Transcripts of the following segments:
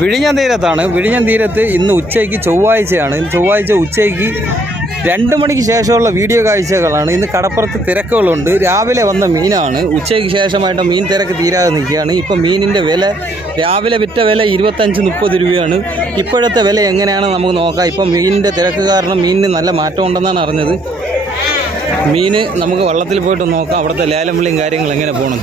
വിഴിഞ്ഞം തീരത്താണ്. വിഴിഞ്ഞം തീരത്ത് ഇന്ന് ഉച്ചയ്ക്ക് ചൊവ്വാഴ്ചയാണ്. ഇന്ന് ചൊവ്വാഴ്ച ഉച്ചയ്ക്ക് രണ്ട് മണിക്ക് ശേഷമുള്ള വീഡിയോ കാഴ്ചകളാണ്. ഇന്ന് കടപ്പുറത്ത് തിരക്കുകളുണ്ട്. രാവിലെ വന്ന മീനാണ്. ഉച്ചയ്ക്ക് ശേഷമായിട്ട് മീൻ തിരക്ക് തീരാതെ നിൽക്കുകയാണ്. ഇപ്പം മീനിന്റെ വില രാവിലെ വിറ്റ വില ഇരുപത്തഞ്ച് മുപ്പത് രൂപയാണ്. ഇപ്പോഴത്തെ വില എങ്ങനെയാണ് നമുക്ക് നോക്കാം. ഇപ്പം മീനിന്റെ തിരക്ക് കാരണം മീനിന് നല്ല മാറ്റം ഉണ്ടെന്നാണ് അറിഞ്ഞത്. മീന് നമുക്ക് വള്ളത്തിൽ പോയിട്ട് നോക്കാം. അവിടുത്തെ ലേലം വിളിയും കാര്യങ്ങൾ എങ്ങനെ പോകണം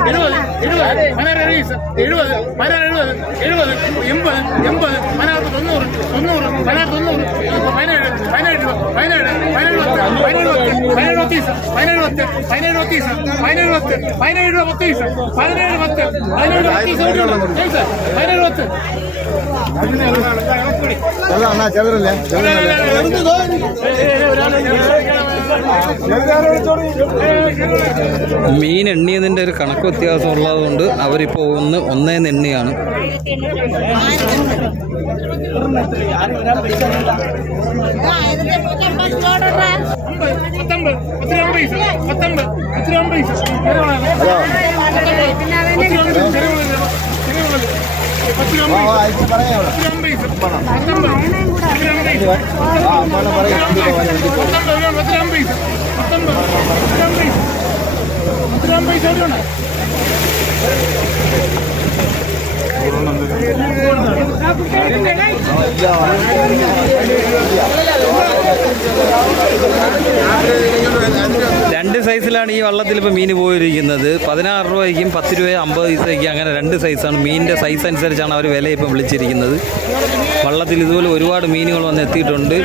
எழுபது எழுபது பதினாறு எழுபது பதினாறு எழுபது எழுபது எண்பது எண்பது பதினாறு தொண்ணூறு தொண்ணூறு பதினாறு தொண்ணூறு பதினேழு பதினெட்டு பதினேழு பதினேழு பத்து பதினேழு பத்து பதினேழு பத்து பதினேழு பத்து பதினேழு பத்து பதினேழு பத்து பதினேழு பத்து பதினேழு பத்து பதினேழு பத்து நல்லா அண்ணா சதுரம் இல்லை മീൻ എണ്ണിയതിന്റെ ഒരു കണക്ക് വ്യത്യാസം ഉള്ളതുകൊണ്ട് അവരിപ്പോൾ ഒന്ന് ഒന്നേന്ന് എണ്ണിയാണ്. പത്തൊമ്പത് പത്തൊമ്പത് പത്തൊമ്പത് പത്തൊമ്പത്. ഇല്ല സൈസിലാണ് ഈ വള്ളത്തിൽ ഇപ്പോൾ മീൻ പോയിരിക്കുന്നത്. പതിനാറ് രൂപയ്ക്കും പത്ത് രൂപ അമ്പത് പൈസയ്ക്കും അങ്ങനെ രണ്ട് സൈസാണ് മീനിന്റെ സൈസ് അനുസരിച്ചാണ് അവർ വില ഇപ്പം വിളിച്ചിരിക്കുന്നത്. വള്ളത്തിൽ ഇതുപോലെ ഒരുപാട് മീനുകൾ വന്ന് എത്തിയിട്ടുണ്ട്.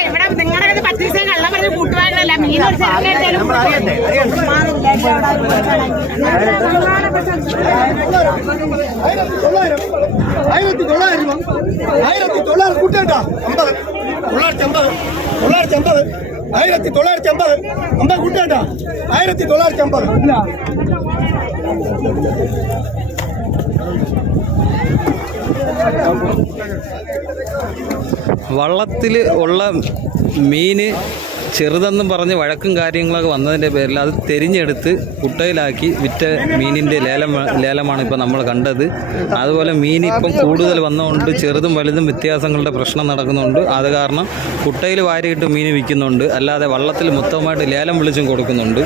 ഇവിടെ നിങ്ങളുടെ പത്ത് ദിവസം കള്ളം പറഞ്ഞ് കൂട്ടുവാനല്ല മീൻ ഒരു സ്ഥലം ആയിരത്തി തൊള്ളായിരം ആയിരത്തി തൊള്ളായിരം കൂട്ടേട്ടാ അമ്പത് തൊള്ളായിരത്തി അമ്പത് തൊള്ളായിരത്തി അമ്പത് ആയിരത്തി തൊള്ളായിരത്തി അമ്പത് അമ്പത് കൂട്ടേട്ടാ ആയിരത്തി തൊള്ളായിരത്തി അമ്പത് വള്ളത്തിൽ ഉള്ള മീൻ ചെറുതെന്നും പറഞ്ഞ് വഴക്കും കാര്യങ്ങളൊക്കെ വന്നതിന്റെ പേരിൽ അത് തെരിഞ്ഞെടുത്ത് കുട്ടയിലാക്കി വിറ്റ മീനിന്റെ ലേലം ലേലമാണ് ഇപ്പോൾ നമ്മൾ കണ്ടത്. അതുപോലെ മീൻ ഇപ്പം കൂടുതൽ വന്നതുകൊണ്ട് ചെറുതും വലുതും വ്യത്യാസങ്ങളുടെ പ്രശ്നം നടക്കുന്നുണ്ട്. അത് കാരണം കുട്ടയിൽ വാരിയിട്ട് മീൻ വിൽക്കുന്നുണ്ട്. അല്ലാതെ വള്ളത്തിൽ മൊത്തമായിട്ട് ലേലം വിളിച്ചും കൊടുക്കുന്നുണ്ട്.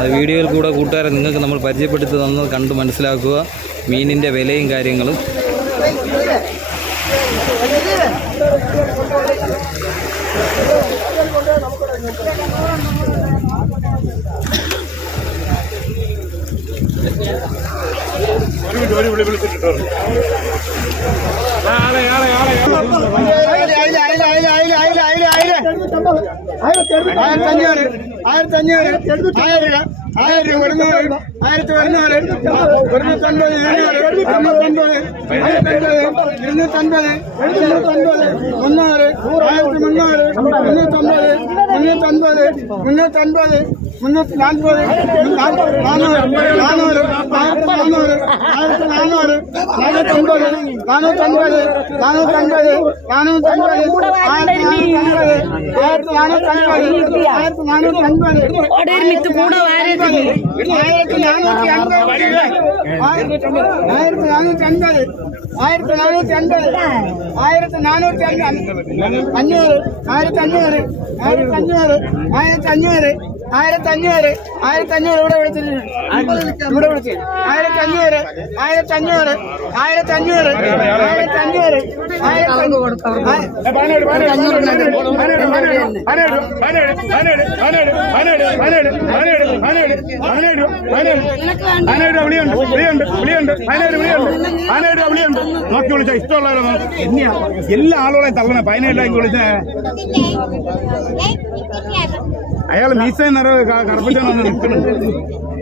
അത് വീഡിയോയിൽ കൂടെ കൂട്ടുകാരെ നിങ്ങൾക്ക് നമ്മൾ പരിചയപ്പെടുത്തി തന്നത് കണ്ട് മനസ്സിലാക്കുക. മീനിന്റെ വിലയും കാര്യങ്ങളും. ஒரு விட்டு ஒரு விட்டு விழுத்துட்டு வரும் ஆளை ஆளை ஆளை ஆளை. எண்ணூறு ஆயிரத்தி எழுநூறு ஆயிரத்தி அஞ்சூறு ஆயிரத்தி அஞ்சூறு ஆயிரம் ஆயிரத்தி ஒருநூறு ஆயிரத்தி ஒருநூறு இருநூத்தொன்பது இருநூறு தொண்ணூத்தொன்பது ஆயிரத்தொன்பது இருநூத்தொன்பது இருநூத்தொன்பது முந்நூறு ஆயிரத்தி முந்நூறு முந்நூற்றொன்பது முந்நூற்றொன்பது முந்நூற்றொன்பது முன்னூற்றி நாற்பது நாற்பது நானூறு நானூறு ஆயிரத்தி நானூறு ஆயிரத்தி நானூறு நானூற்றி ஒன்பது நானூற்றி ஒன்பது நானூற்றி ஒன்பது நானூற்றி ஒன்பது ஆயிரத்தி நானூற்றி ஒன்பது ஆயிரத்தி நானூற்றி ஒன்பது ஆயிரத்தி நானூற்றி ஒன்பது ஆயிரத்தி நானூற்றி ஒன்பது ஆயிரத்தி நானூற்றி ஐம்பது அஞ்சூறு ஆயிரத்தி அஞ்சூறு ஆயிரத்தி அஞ்சூறு ஆயிரத்தி அஞ்சூறு ആയിരത്തി അഞ്ഞൂറ് ആയിരത്തി അഞ്ഞൂറ് ഇവിടെ വിളിച്ചിട്ടുണ്ട് ഇവിടെ വിളിച്ചു ആയിരത്തി അഞ്ഞൂറ് ആയിരത്തി അഞ്ഞൂറ് ആയിരത്തി അഞ്ഞൂറ് ആയിരത്തി അഞ്ഞൂറ് നോക്കി വിളിച്ച ഇഷ്ടമുള്ളവരോ എല്ലാ ആളുകളെയും തള്ളണം പതിനേഴ് വിളിച്ചേ അയാൾ മീസ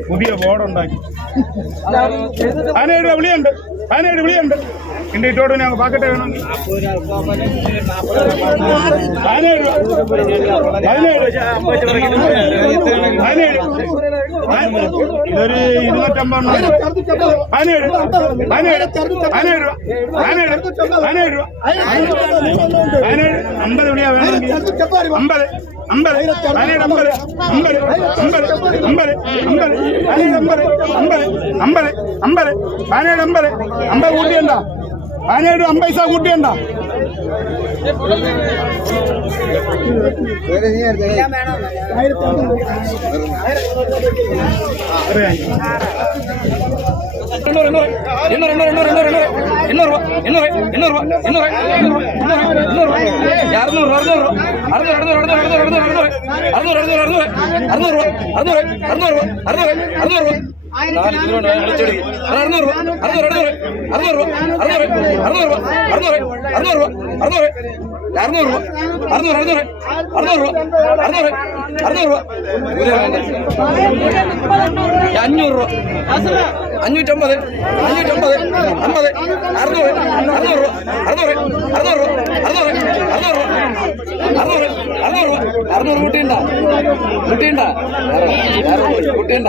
പുതിയ ബോർഡുണ്ടാക്കി അതിനൊരു വിളിയുണ്ട്. അതിനൊരു വിളിയുണ്ട്. എന്റെ ഇട്ടോട് ഞാൻ പാക്കറ്റ് വേണം പതിനേഴ് പതിനേഴ് പതിനേഴ് ഇതൊരു ഇരുന്നൂറ്റമ്പത് പതിനേഴ്. പതിനേഴ്. പതിനേഴ് രൂപ. പതിനേഴ്. പതിനേഴ് രൂപ. പതിനേഴ്. അമ്പത് വിളിയാ വേണമെങ്കിൽ. അമ്പത്. അമ്പത്. പതിനേഴ് അമ്പത്. അമ്പത്. അമ്പത്. അമ്പത്. അമ്പത്. പതിനേഴ് കൂട്ടിയണ്ട പതിനേഴ് അമ്പത്. കൂട്ടിയണ്ട നാല് കിലോ വിളിച്ചെടുക്കുക അറുന്നൂറ് രൂപ അറുന്നൂറ് അറുന്നൂറ് അറുന്നൂറ് രൂപ അറുന്നൂറ് രൂപ അറുന്നൂറ് രൂപ അറുന്നൂറ് രൂപ അറുന്നൂറ് രൂപ അറുന്നൂറ് രൂപ. അറുന്നൂറ് അറുന്നൂറ് അറുന്നൂറ് രൂപ. അറുന്നൂറ് അറുന്നൂറ് രൂപ. അഞ്ഞൂറ് രൂപ. അഞ്ഞൂറ്റമ്പത് അഞ്ഞൂറ്റമ്പത് അമ്പത് അറുന്നൂറ് അറുന്നൂറ് രൂപ. അറുന്നൂറ് അറുന്നൂറ് രൂപ. അറുന്നൂറ് അറുന്നൂറ് രൂപ. അറുന്നൂറ് അറുന്നൂറ് രൂപ. അറുന്നൂറ് കുട്ടിയുണ്ട? കുട്ടിയുണ്ട? കുട്ടിയുണ്ട?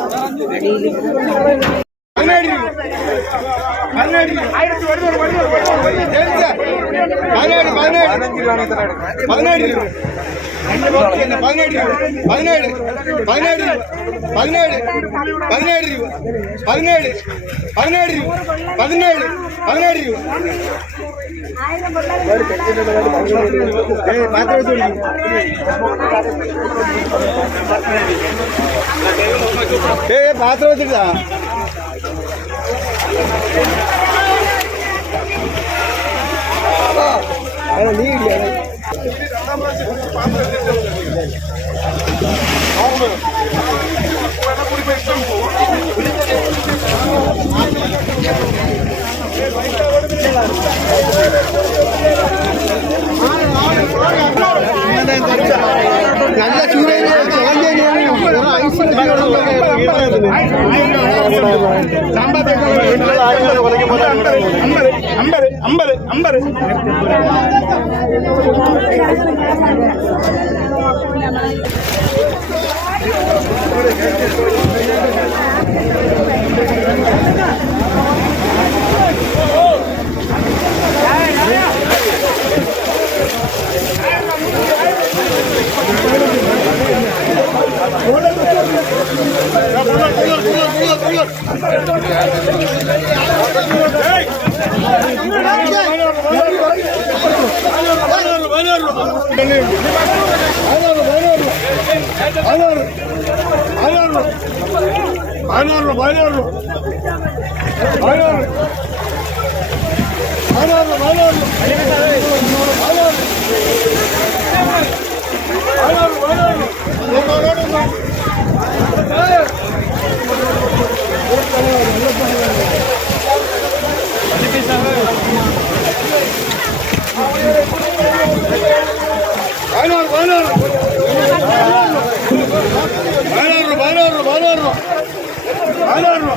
പതിനേഴ് പതിനേഴ് പതിനേഴ് പതിനേഴ് പതിനേഴ് പതിനേഴ് രൂപ പതിനേഴ് പതിനേഴ് രൂപ പതിനേഴ് പതിനേഴ് ஏ பாத்திரம் வச்சுக்கிட்டா நீ இல்லையா குறிப்பிட்டு ஐம்பது ஐம்பது ஐம்பது ஐம்பது 바나로 바나로 바나로 바나로 바나로 바나로 바나로 Bailarlo, bailarlo, bailarlo. Bailarlo.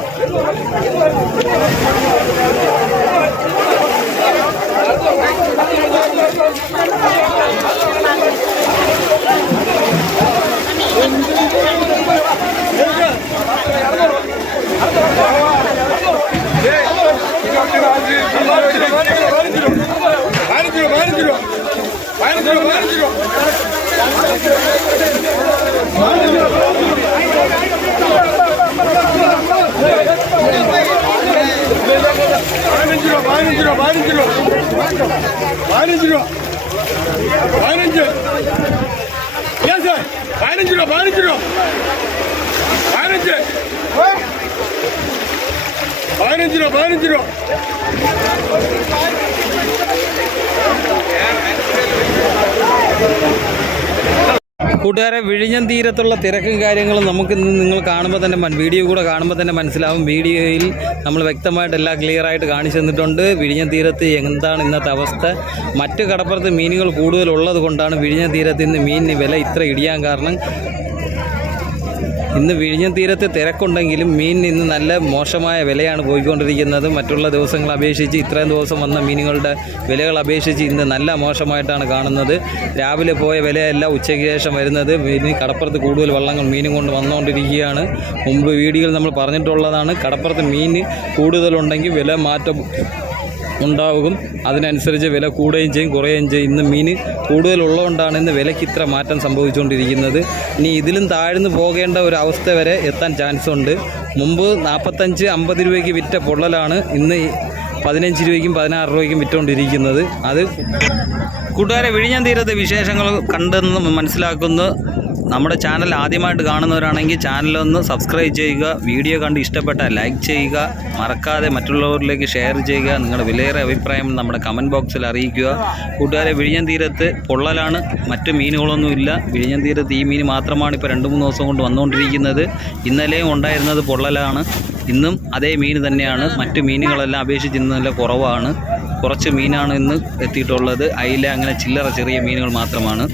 பதினஞ்சு ரூபா பதினஞ்சு ரூபா. பதினஞ்சு ரூபா பதினஞ்சு ஏன் சார்? பதினஞ்சு ரூபா பதினஞ்சு ரூபா. பதினஞ்சு. പതിനഞ്ച് രൂപ പതിനഞ്ച് രൂപ. കൂട്ടുകാരെ വിഴിഞ്ഞം തീരത്തുള്ള തിരക്കും കാര്യങ്ങളും നമുക്ക് നിങ്ങൾ കാണുമ്പോൾ തന്നെ വീഡിയോ കൂടെ കാണുമ്പോൾ തന്നെ മനസ്സിലാവും. വീഡിയോയിൽ നമ്മൾ വ്യക്തമായിട്ട് എല്ലാം ക്ലിയർ ആയിട്ട് കാണിച്ചു തന്നിട്ടുണ്ട്. വിഴിഞ്ഞം തീരത്ത് എന്താണ് ഇന്നത്തെ അവസ്ഥ? മറ്റ് കടപ്പുറത്ത് മീനുകൾ കൂടുതലുള്ളത് കൊണ്ടാണ് വിഴിഞ്ഞം തീരത്ത് ഇന്ന് മീനിന് വില ഇത്ര ഇടിയാൻ കാരണം. ഇന്ന് വിഴിഞ്ഞം തീരത്ത് തിരക്കുണ്ടെങ്കിലും മീൻ ഇന്ന് നല്ല മോശമായ വിലയാണ് പോയിക്കൊണ്ടിരിക്കുന്നത്. മറ്റുള്ള ദിവസങ്ങളെ അപേക്ഷിച്ച് ഇത്രയും ദിവസം വന്ന മീനുകളുടെ വിലകൾ അപേക്ഷിച്ച് ഇന്ന് നല്ല മോശമായിട്ടാണ് കാണുന്നത്. രാവിലെ പോയ വിലയല്ല ഉച്ചയ്ക്ക് ശേഷം വരുന്നത്. ഇനി കടപ്പുറത്ത് കൂടുതൽ വള്ളങ്ങൾ മീനും കൊണ്ട് വന്നുകൊണ്ടിരിക്കുകയാണ് മുമ്പ് വീഡിയോയിൽ നമ്മൾ പറഞ്ഞിട്ടുള്ളതാണ് കടപ്പുറത്ത് മീൻ കൂടുതലുണ്ടെങ്കിൽ വില മാറ്റം ഉണ്ടാകും. അതിനനുസരിച്ച് വില കൂടുകയും ചെയ്യും കുറയുകയും ചെയ്യും. ഇന്ന് മീൻ കൂടുതലുള്ളതുകൊണ്ടാണ് ഇന്ന് വിലയ്ക്ക് ഇത്ര മാറ്റം സംഭവിച്ചുകൊണ്ടിരിക്കുന്നത്. ഇനി ഇതിലും താഴ്ന്നു പോകേണ്ട ഒരു അവസ്ഥ വരെ എത്താൻ ചാൻസ് ഉണ്ട്. മുമ്പ് നാൽപ്പത്തഞ്ച് അമ്പത് രൂപയ്ക്ക് വിറ്റ പൊള്ളലാണ് ഇന്ന് പതിനഞ്ച് രൂപയ്ക്കും പതിനാറ് രൂപയ്ക്കും വിറ്റുകൊണ്ടിരിക്കുന്നത്. അത് കൂട്ടുകാരെ വിഴിഞ്ഞം തീരത്തെ വിശേഷങ്ങൾ കണ്ടെന്ന് മനസ്സിലാക്കുന്നു. നമ്മുടെ ചാനൽ ആദ്യമായിട്ട് കാണുന്നവരാണെങ്കിൽ ചാനലൊന്ന് സബ്സ്ക്രൈബ് ചെയ്യുക. വീഡിയോ കണ്ട് ഇഷ്ടപ്പെട്ടാൽ ലൈക്ക് ചെയ്യുക. മറക്കാതെ മറ്റുള്ളവരിലേക്ക് ഷെയർ ചെയ്യുക. നിങ്ങളുടെ വിലയേറെ അഭിപ്രായം നമ്മുടെ കമന്റ് ബോക്സിൽ അറിയിക്കുക. കൂട്ടുകാരെ വിഴിഞ്ഞം തീരത്ത് പൊള്ളലാണ്. മറ്റ് മീനുകളൊന്നുമില്ല വിഴിഞ്ഞം തീരത്ത് ഈ മീൻ മാത്രമാണ് ഇപ്പോൾ രണ്ട് മൂന്ന് ദിവസം കൊണ്ട് വന്നുകൊണ്ടിരിക്കുന്നത്. ഇന്നലെയും ഉണ്ടായിരുന്നത് പൊള്ളലാണ്. ഇന്നും അതേ മീൻ തന്നെയാണ്. മറ്റ് മീനുകളെല്ലാം അപേക്ഷിച്ച് ഇന്ന് നല്ല കുറവാണ്. കുറച്ച് മീനാണ് ഇന്ന് എത്തിയിട്ടുള്ളത്. അയില അങ്ങനെ ചില്ലറ ചെറിയ മീനുകൾ മാത്രമാണ്.